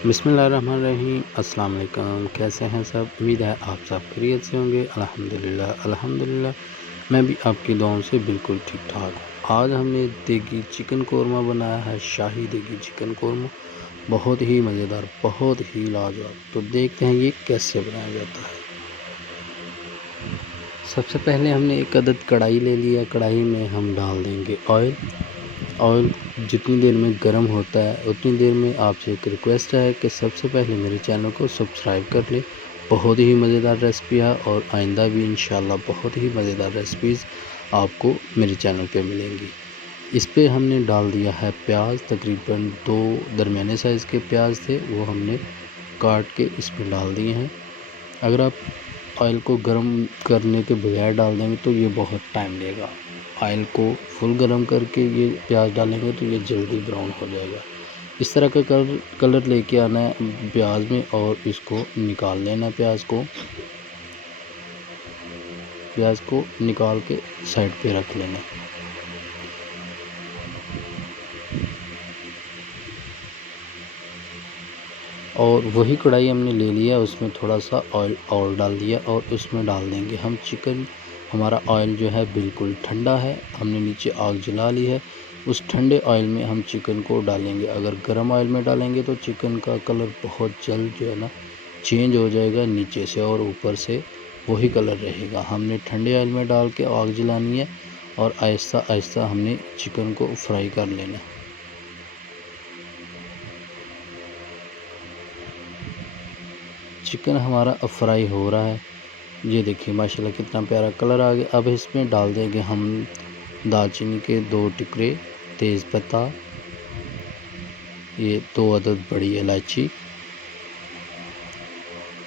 बिस्मिल्लाहिर्रहमानिर्रहीम। अस्सलाम वालेकुम। कैसे हैं सब? उम्मीद है आप सब खैरियत से होंगे। अल्हम्दुलिल्लाह मैं भी आपकी दुआओं से बिल्कुल ठीक ठाक हूँ। आज हमने देगी चिकन कोरमा बनाया है, शाही देगी चिकन कोरमा, बहुत ही मज़ेदार, बहुत ही लाजवाब। तो देखते हैं ये कैसे बनाया जाता है। सबसे पहले हमने एक अदद कढ़ाई ले लिया। कढ़ाई में हम डाल देंगे ऑयल जितनी देर में गर्म होता है उतनी देर में आपसे एक रिक्वेस्ट है कि सबसे पहले मेरे चैनल को सब्सक्राइब कर ले। बहुत ही मज़ेदार रेसिपी है और आइंदा भी इंशाल्लाह बहुत ही मज़ेदार रेसिपीज़ आपको मेरे चैनल पे मिलेंगी। इस पे हमने डाल दिया है प्याज, तकरीबन 2 दरमियाने साइज़ के प्याज थे, वो हमने काट के इसमें डाल दिए हैं। अगर आप ऑयल को गर्म करने के बगैर डाल देंगे तो ये बहुत टाइम लेगा। ऑयल को फुल गर्म करके ये प्याज डालेंगे तो ये जल्दी ब्राउन हो जाएगा। इस तरह का कलर लेके आना है प्याज में और इसको निकाल लेना। प्याज को निकाल के साइड पे रख लेना। और वही कढ़ाई हमने ले लिया, उसमें थोड़ा सा ऑयल और डाल दिया और उसमें डाल देंगे हम चिकन। हमारा ऑयल जो है बिल्कुल ठंडा है, हमने नीचे आग जला ली है। उस ठंडे ऑयल में हम चिकन को डालेंगे। अगर गर्म ऑयल में डालेंगे तो चिकन का कलर बहुत जल्द जो है ना चेंज हो जाएगा, नीचे से और ऊपर से वही कलर रहेगा। हमने ठंडे ऑयल में डाल के आग जलानी है और आहिस्ता आहिस्ता हमने चिकन को फ्राई कर लेना है। चिकन हमारा अब फ्राई हो रहा है। ये देखिए माशाल्लाह कितना प्यारा कलर आ गया। अब इसमें डाल देंगे हम दालचीनी के 2 टुकड़े, तेज़पत्ता, ये 2 अदद बड़ी इलायची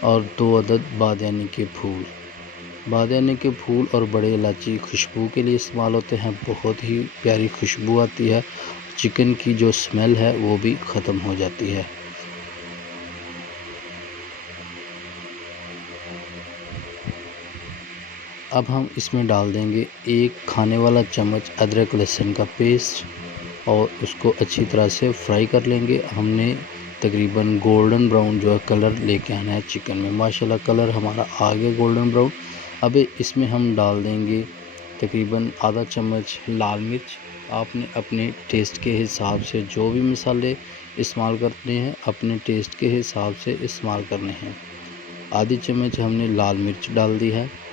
और 2 अदद बादियानी के फूल। बादियानी के फूल और बड़े इलायची खुशबू के लिए इस्तेमाल होते हैं। बहुत ही प्यारी खुशबू आती है, चिकन की जो स्मेल है वो भी ख़त्म हो जाती है। अब हम इसमें डाल देंगे 1 खाने वाला चम्मच अदरक लहसुन का पेस्ट और उसको अच्छी तरह से फ्राई कर लेंगे। हमने तकरीबन गोल्डन ब्राउन जो है कलर लेके आना है चिकन में। माशाल्लाह कलर हमारा आ गया गोल्डन ब्राउन। अब इसमें हम डाल देंगे तकरीबन आधा चम्मच लाल मिर्च। आपने अपने टेस्ट के हिसाब से जो भी मसाले इस्तेमाल करते हैं अपने टेस्ट के हिसाब से इस्तेमाल करने हैं। आधी चम्मच हमने लाल मिर्च डाल दी है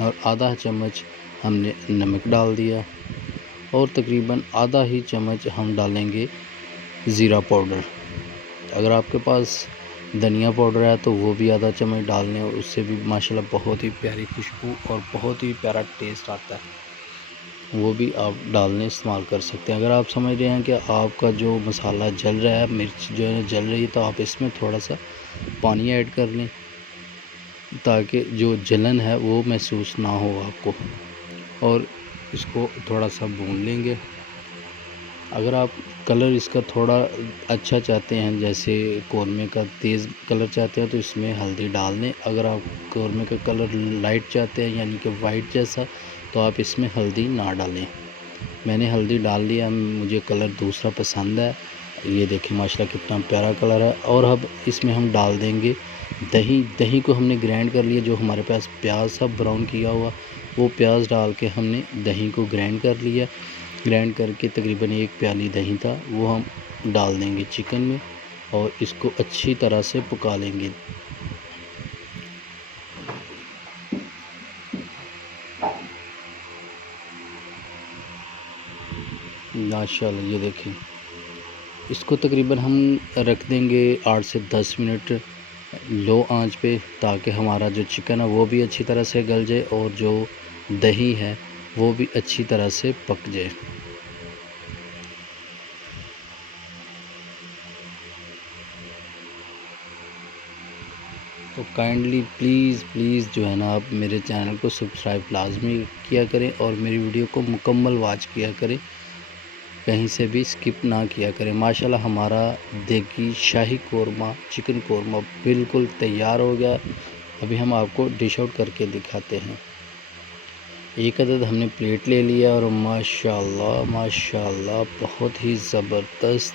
और आधा चम्मच हमने नमक डाल दिया और तकरीबन आधा ही चम्मच हम डालेंगे ज़ीरा पाउडर। अगर आपके पास धनिया पाउडर है तो वो भी आधा चम्मच डाल लें, उससे भी माशाल्लाह बहुत ही प्यारी खुशबू और बहुत ही प्यारा टेस्ट आता है। वो भी आप डालने इस्तेमाल कर सकते हैं। अगर आप समझ रहे हैं कि आपका जो मसाला जल रहा है, मिर्च जो है जल रही है, तो आप इसमें थोड़ा सा पानी ऐड कर लें ताकि जो जलन है वो महसूस ना हो आपको। और इसको थोड़ा सा भून लेंगे। अगर आप कलर इसका थोड़ा अच्छा चाहते हैं, जैसे कौरमे का तेज़ कलर चाहते हैं, तो इसमें हल्दी डाल दें। अगर आप कौरमे का कलर लाइट चाहते हैं यानी कि वाइट जैसा, तो आप इसमें हल्दी ना डालें। मैंने हल्दी डाल लिया, मुझे कलर दूसरा पसंद है। ये देखें माशाल्लाह कितना प्यारा कलर है। और अब इसमें हम डाल देंगे दही को हमने ग्राइंड कर लिया। जो हमारे पास प्याज सब ब्राउन किया हुआ, वो प्याज डाल के हमने दही को ग्राइंड कर लिया। ग्राइंड करके तकरीबन 1 प्याली दही था वो हम डाल देंगे चिकन में और इसको अच्छी तरह से पका लेंगे। माशाल्लाह ये देखें, इसको तकरीबन हम रख देंगे 8 से 10 मिनट लो आंच पे, ताकि हमारा जो चिकन है वो भी अच्छी तरह से गल जाए और जो दही है वो भी अच्छी तरह से पक जाए। तो काइंडली प्लीज़ जो है ना आप मेरे चैनल को सब्सक्राइब लाजमी किया करें और मेरी वीडियो को मुकम्मल वॉच किया करें, कहीं से भी स्किप ना किया करें। माशाल्लाह हमारा देगी शाही कोरमा चिकन कोरमा बिल्कुल तैयार हो गया। अभी हम आपको डिश आउट करके दिखाते हैं। एक अदद हमने प्लेट ले लिया और माशाल्लाह बहुत ही ज़बरदस्त